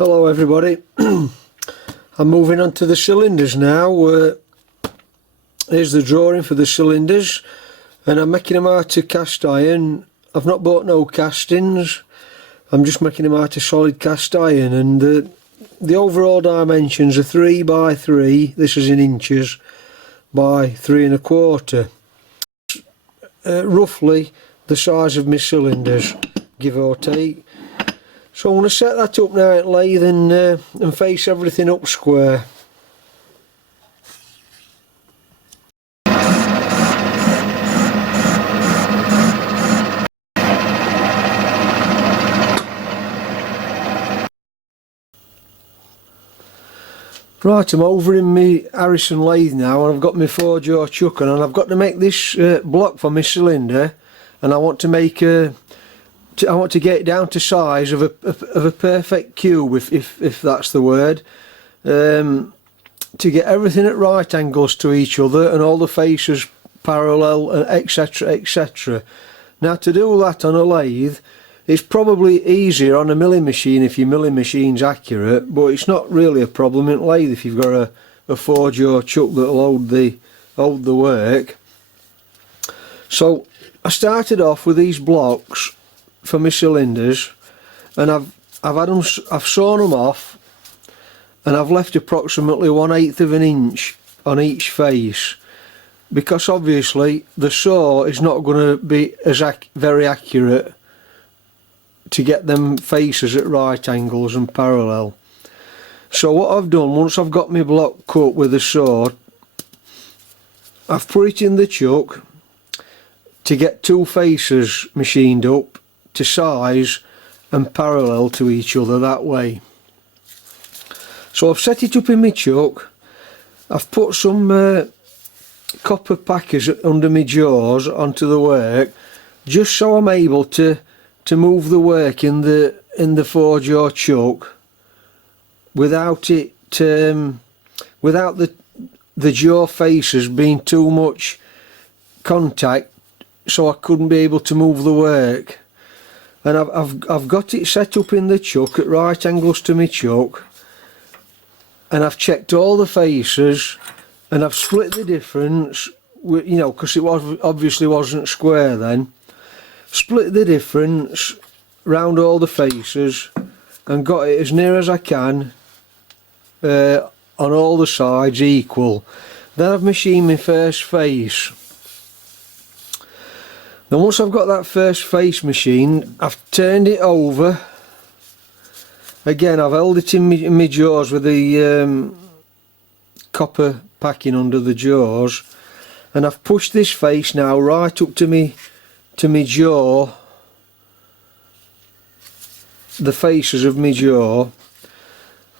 Hello everybody. I'm moving on to the cylinders now. Here's the drawing for the cylinders, and I'm making them out of cast iron. I've not bought no castings, I'm just making them out of solid cast iron, and the overall dimensions are 3 by 3, this is in inches, by 3 1/4. Roughly the size of my cylinders, give or take. So I'm going to set that up now at lathe and face everything up square. Right, I'm over in my Harrison lathe now, and I've got my 4-jaw chuck on, and I've got to make this block for my cylinder, and I want to make I want to get it down to size of a perfect cube, if that's the word, to get everything at right angles to each other and all the faces parallel, and etc, etc. Now, to do that on a lathe, it's probably easier on a milling machine if your milling machine's accurate, but it's not really a problem in lathe if you've got a 4-jaw chuck that'll hold the work. So I started off with these blocks for my cylinders, and I've sawn them off, and I've left approximately 1/8 of an inch on each face, because obviously the saw is not going to be very accurate to get them faces at right angles and parallel. So what I've done, once I've got my block cut with a saw, I've put it in the chuck to get 2 faces machined up to size and parallel to each other that way. So I've set it up in my chuck. I've put some copper packers under my jaws onto the work, just so I'm able to move the work in the 4-jaw chuck without it without the jaw faces being too much contact, so I couldn't be able to move the work. And I've got it set up in the chuck at right angles to my chuck, and I've checked all the faces, and I've split the difference, you know, because it obviously wasn't square then. Split the difference round all the faces and got it as near as I can on all the sides equal. Then I've machined my first face. Then once I've got that first face machined, I've turned it over. Again, I've held it in my jaws with the copper packing under the jaws, and I've pushed this face now right up to me jaw, the faces of my jaw.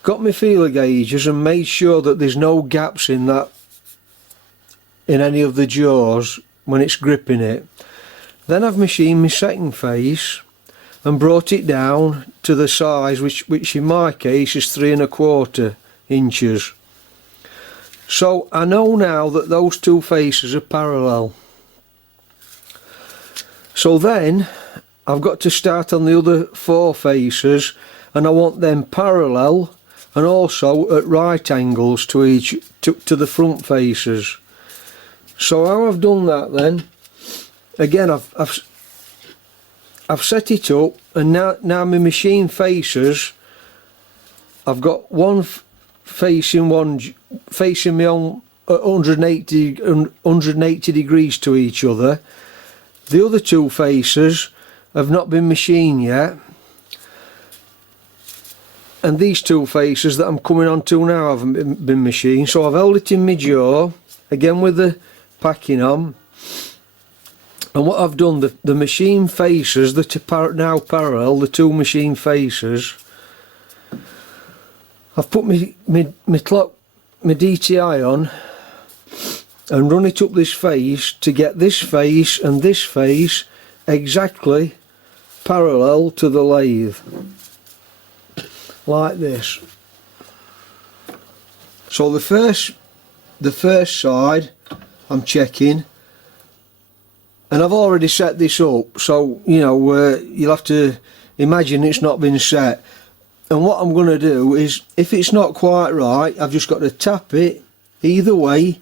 Got my feeler gauges and made sure that there's no gaps in any of the jaws when it's gripping it. Then I've machined my second face and brought it down to the size which in my case is 3 1/4 inches. So I know now that those 2 faces are parallel. So then I've got to start on the other 4 faces, and I want them parallel and also at right angles to to the front faces. So how I've done that then, again I've set it up, and now my machine faces, I've got one facing me on 180 degrees to each other. The other 2 faces have not been machined yet, and these 2 faces that I'm coming on to now haven't been machined. So I've held it in my jaw, again with the packing on, and what I've done, the machine faces that are now parallel, the 2 machine faces, I've put my DTI on and run it up this face to get this face and this face exactly parallel to the lathe, like this. So the first side I'm checking, and I've already set this up, so you know you'll have to imagine it's not been set. And what I'm going to do is, if it's not quite right, I've just got to tap it either way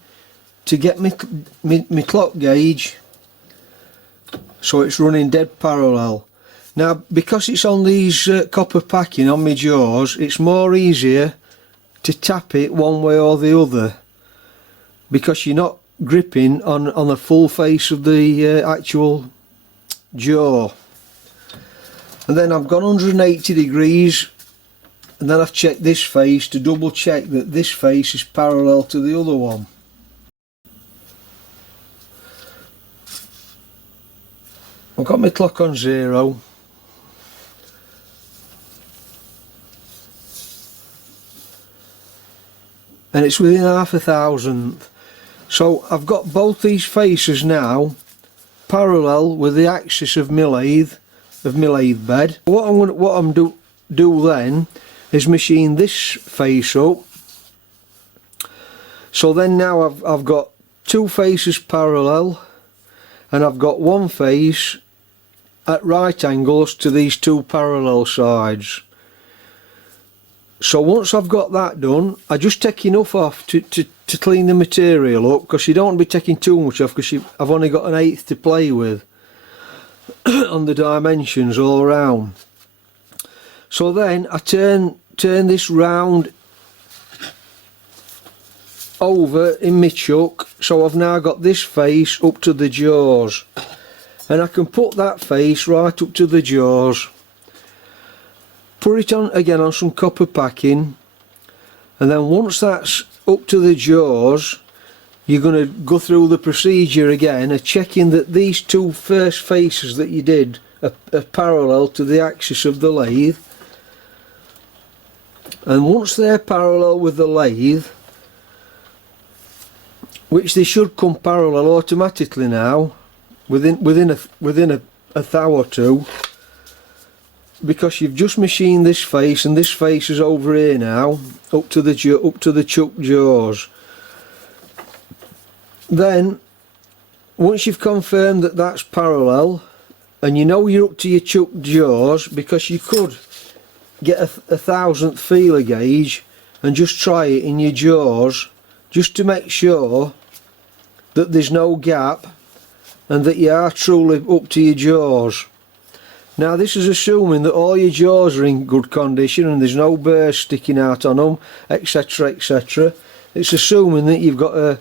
to get my clock gauge so it's running dead parallel. Now, because it's on these copper packing on my jaws, it's more easier to tap it one way or the other, because you're not gripping on the full face of the actual jaw. And then I've gone 180 degrees, and then I've checked this face to double check that this face is parallel to the other one. I've got my clock on 0. And it's within half a thousandth. So I've got both these faces now parallel with the axis of my lathe bed. What I'm do then is machine this face up. So then now I've got two faces parallel, and I've got one face at right angles to these two parallel sides. So once I've got that done, I just take enough off to clean the material up, because you don't want to be taking too much off, because I've only got 1/8 to play with on the dimensions all around. So then I turn this round over in my chuck, so I've now got this face up to the jaws, and I can put that face right up to the jaws. Put it on again on some copper packing, and then once that's up to the jaws, you're going to go through the procedure again of checking that these two first faces that you did are parallel to the axis of the lathe. And once they're parallel with the lathe, which they should come parallel automatically now within a thou or two, because you've just machined this face, and this face is over here now up to the chuck jaws. Then once you've confirmed that that's parallel, and you know you're up to your chuck jaws, because you could get a thousandth feeler gauge and just try it in your jaws, just to make sure that there's no gap and that you are truly up to your jaws. Now this is assuming that all your jaws are in good condition and there's no burrs sticking out on them, etc, etc. It's assuming that you've got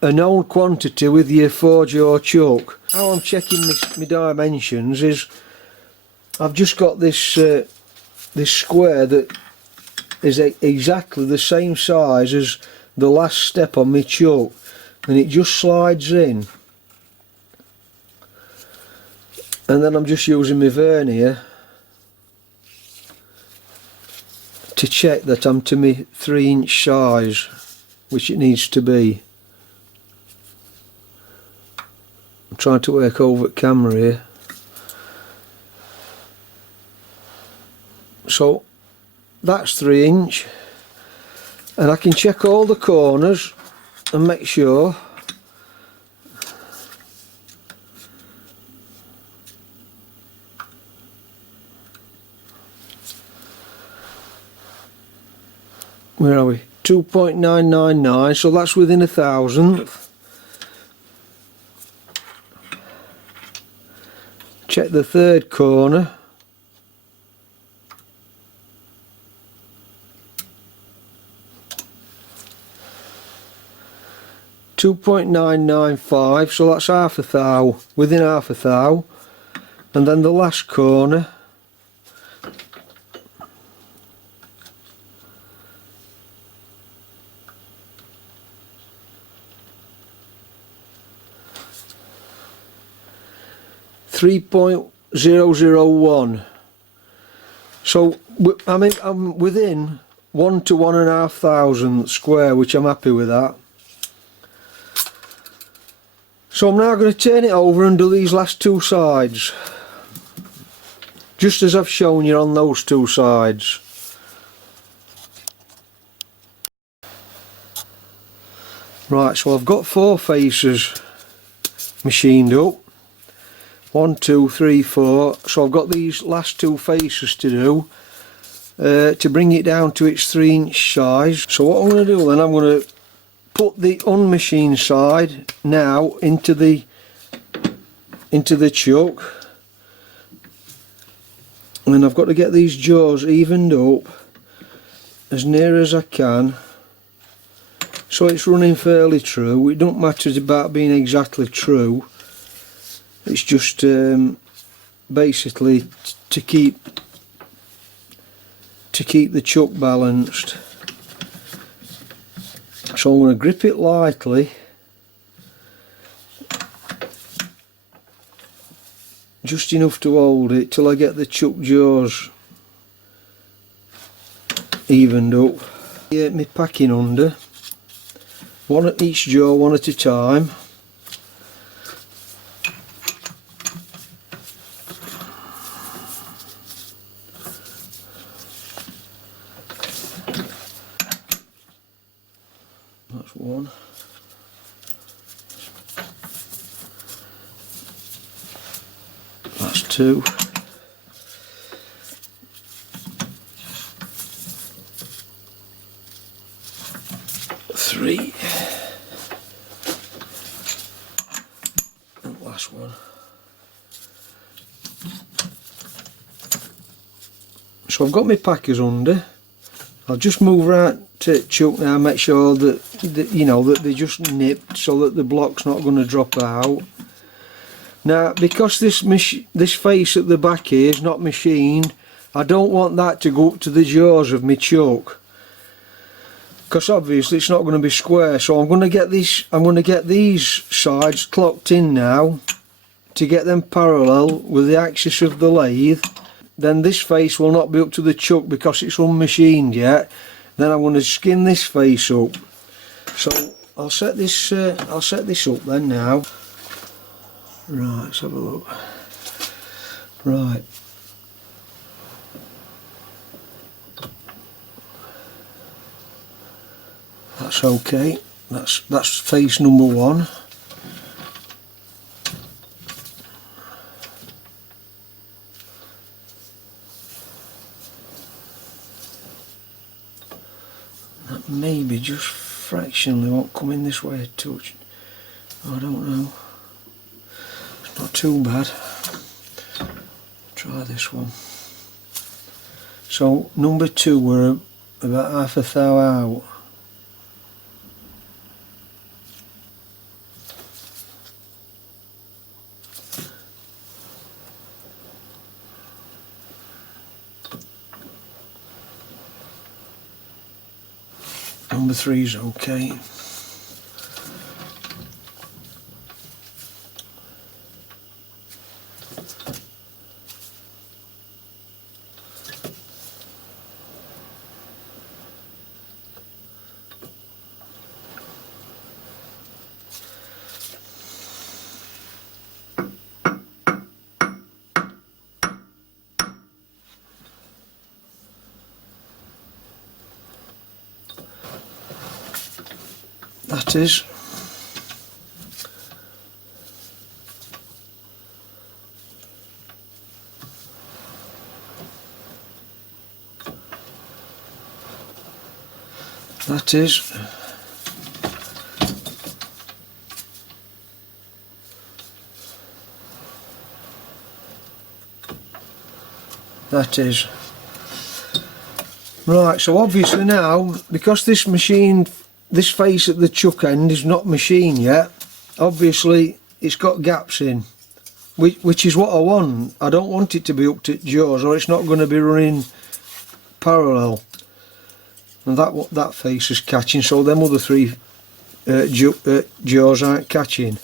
a known quantity with your 4-jaw chuck. How I'm checking my dimensions is, I've just got this this square that is exactly the same size as the last step on my chuck, and it just slides in. And then I'm just using my vernier to check that I'm to my 3-inch size, which it needs to be. I'm trying to work over at camera here. So that's 3-inch, and I can check all the corners and make sure where are we? 2.999, so that's within a thousandth. Check the third corner. .995, so that's half a thou, within half a thou. And then the last corner, .001. So I mean, I'm within 1 to 1.5 thousandth square, which I'm happy with that. So I'm now going to turn it over and do these last two sides, just as I've shown you on those two sides. Right, so I've got 4 faces machined up. 1, 2, 3, 4. So I've got these last 2 faces to do. to bring it down to its 3-inch size. So what I'm going to do then, I'm going to put the unmachined side now into the chuck, and then I've got to get these jaws evened up as near as I can so it's running fairly true. It don't matter about being exactly true, it's just basically to keep the chuck balanced. So I'm going to grip it lightly, just enough to hold it till I get the chuck jaws evened up. Get my packing under, one at each jaw, one at a time. That's one. That's two. Three. And last one. So I've got my packers under. I'll just move around to chuck now, make sure that you know that they're just nipped so that the block's not going to drop out. Now, because this face at the back here is not machined, I don't want that to go up to the jaws of my chuck, because obviously it's not going to be square. So I'm going to get these sides clocked in now to get them parallel with the axis of the lathe. Then this face will not be up to the chuck because it's unmachined yet. Then I'm going to skin this face up. So I'll set this up then now. Right, let's have a look. Right. That's okay. That's face number one. That maybe just fractionally won't come in this way a touch. I don't know. It's not too bad. Try this one. So number two, we're about half a thou out. Number three's okay. That is. That is. That is. Right, so obviously now, because this face at the chuck end is not machined yet, obviously it's got gaps in, which is what I want. I don't want it to be up to jaws, or it's not going to be running parallel. And that face is catching, so them other three jaws aren't catching.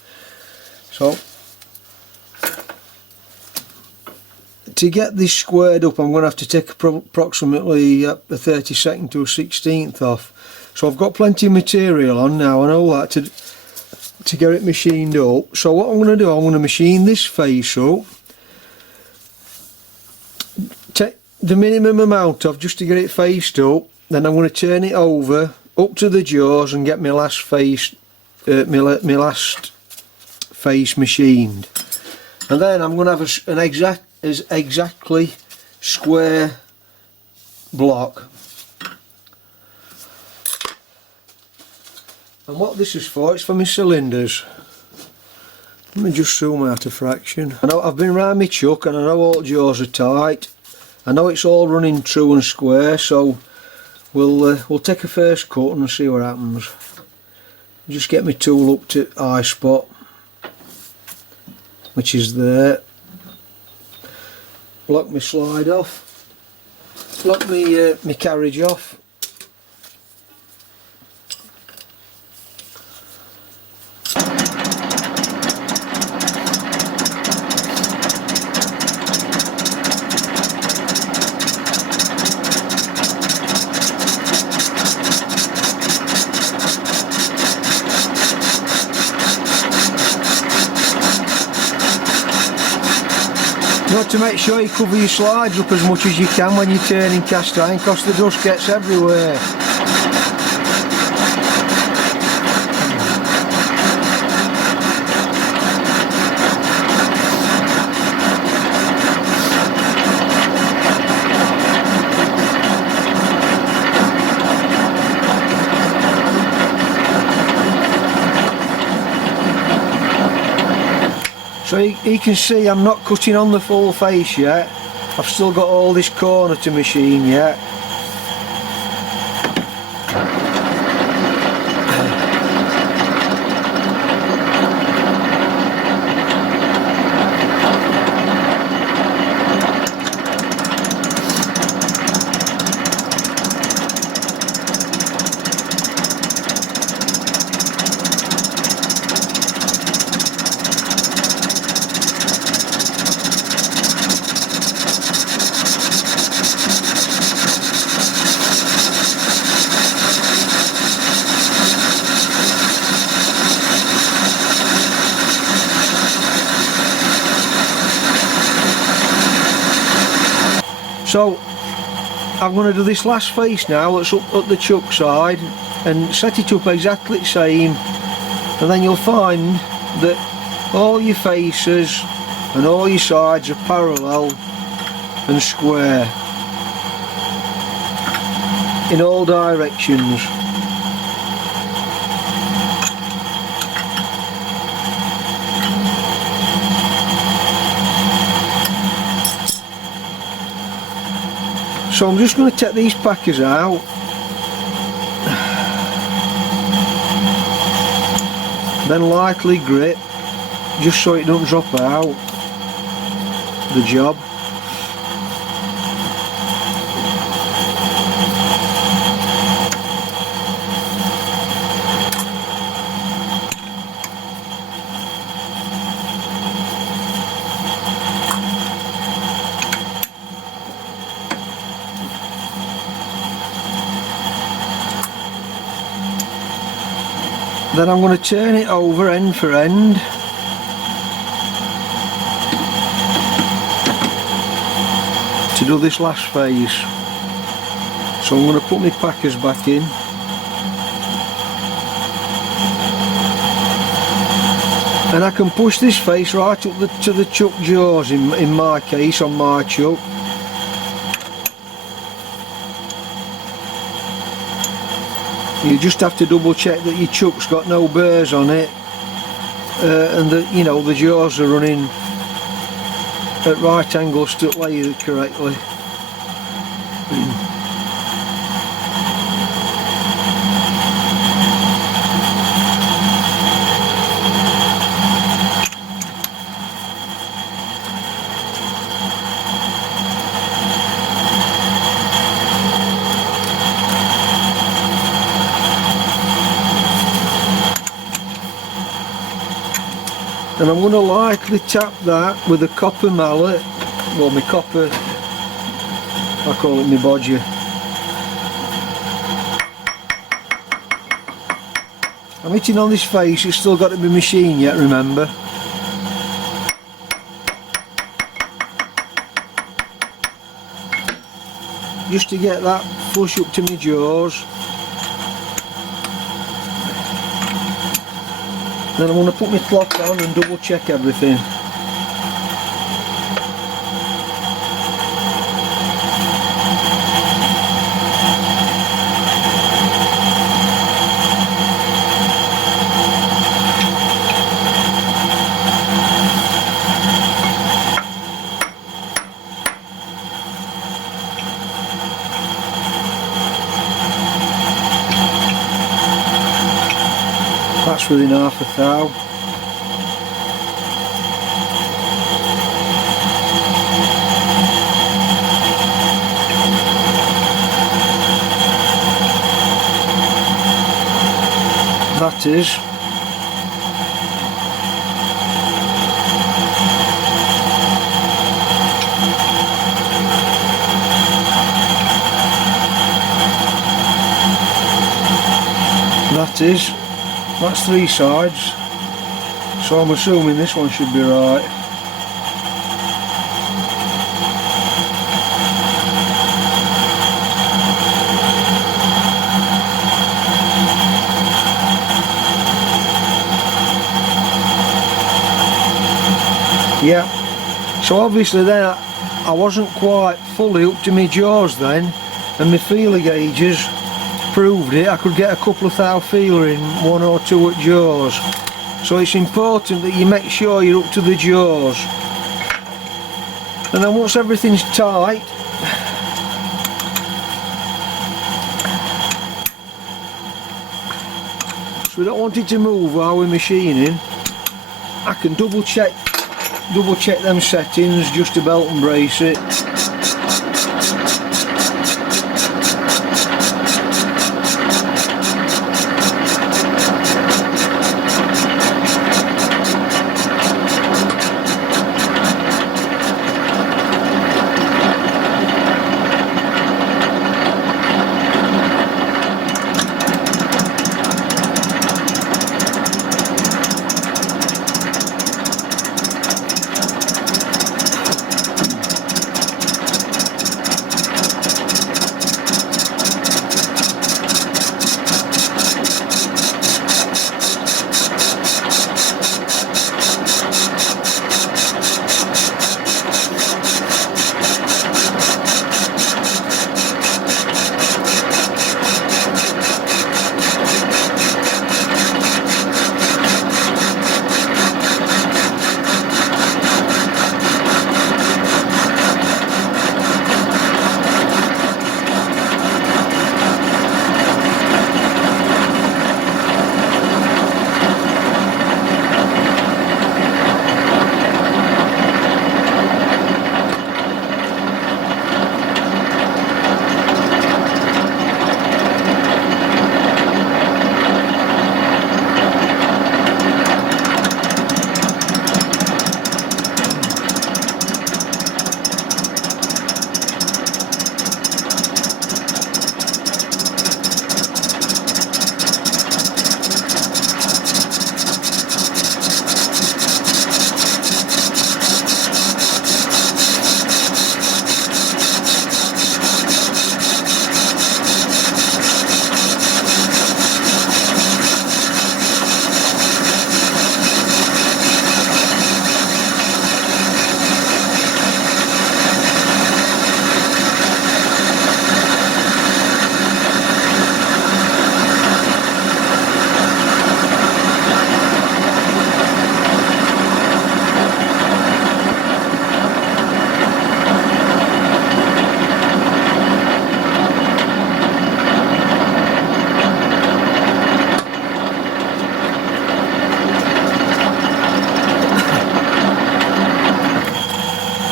So to get this squared up, I'm going to have to take approximately a 32nd to a 16th off. So I've got plenty of material on now and all that to get it machined up. So what I'm going to do, I'm going to machine this face up, take the minimum amount of just to get it faced up. Then I'm going to turn it over up to the jaws and get my last face, my last face machined. And then I'm going to have an exactly square block. And what this is for, it's for my cylinders. Let me just zoom out a fraction. I know I've been round my chuck and I know all the jaws are tight. I know it's all running true and square, so we'll take a first cut and see what happens. Just get my tool up to eye spot, which is there. Block my slide off. Block my carriage off. You want to make sure you cover your slides up as much as you can when you're turning cast iron, because the dust gets everywhere. So you can see I'm not cutting on the full face yet. I've still got all this corner to machine yet. So I'm going to do this last face now that's up at the chuck side and set it up exactly the same, and then you'll find that all your faces and all your sides are parallel and square in all directions. So I'm just going to take these packers out, then lightly grip just so it don't drop out the job. Then I'm going to turn it over end for end to do this last phase. So I'm going to put my packers back in, and I can push this face right up to the chuck jaws in my case, on my chuck. You just have to double check that your chuck's got no burrs on it, and that, you know, the jaws are running at right angles to lathe correctly. And I'm going to lightly tap that with a copper mallet, well, my copper, I call it my bodger. I'm hitting on this face, it's still got to be machined yet, remember. Just to get that flush up to my jaws. Then I'm going to put my cloth on and double check everything. That's within half a thou. That is. That is. That's 3 sides. So I'm assuming this one should be right. Yeah, so obviously then I wasn't quite fully up to my jaws then, and my feeler gauges proved it. I could get a couple of thou feeler in 1 or 2 at jaws. So it's important that you make sure you're up to the jaws. And then once everything's tight, so we don't want it to move while we're machining, I can double check them settings just to belt and brace it.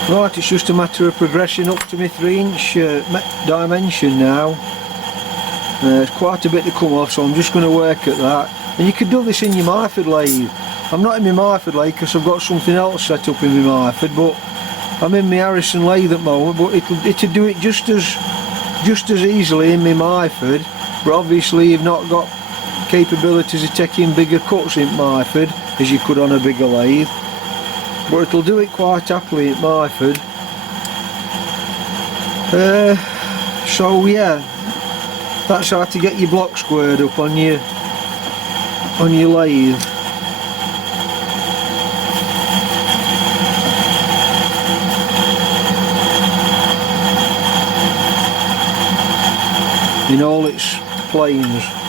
Right, it's just a matter of progressing up to my 3-inch dimension now. There's quite a bit to come off, so I'm just going to work at that. And you could do this in your Myford lathe. I'm not in my Myford lathe because I've got something else set up in my Myford, but I'm in my Harrison lathe at the moment. But it'll do it just as easily in my Myford. But obviously you've not got capabilities of taking bigger cuts in Myford as you could on a bigger lathe. But it'll do it quite happily at Myford. So yeah, that's how to get your block squared up on your lathe. In all its planes.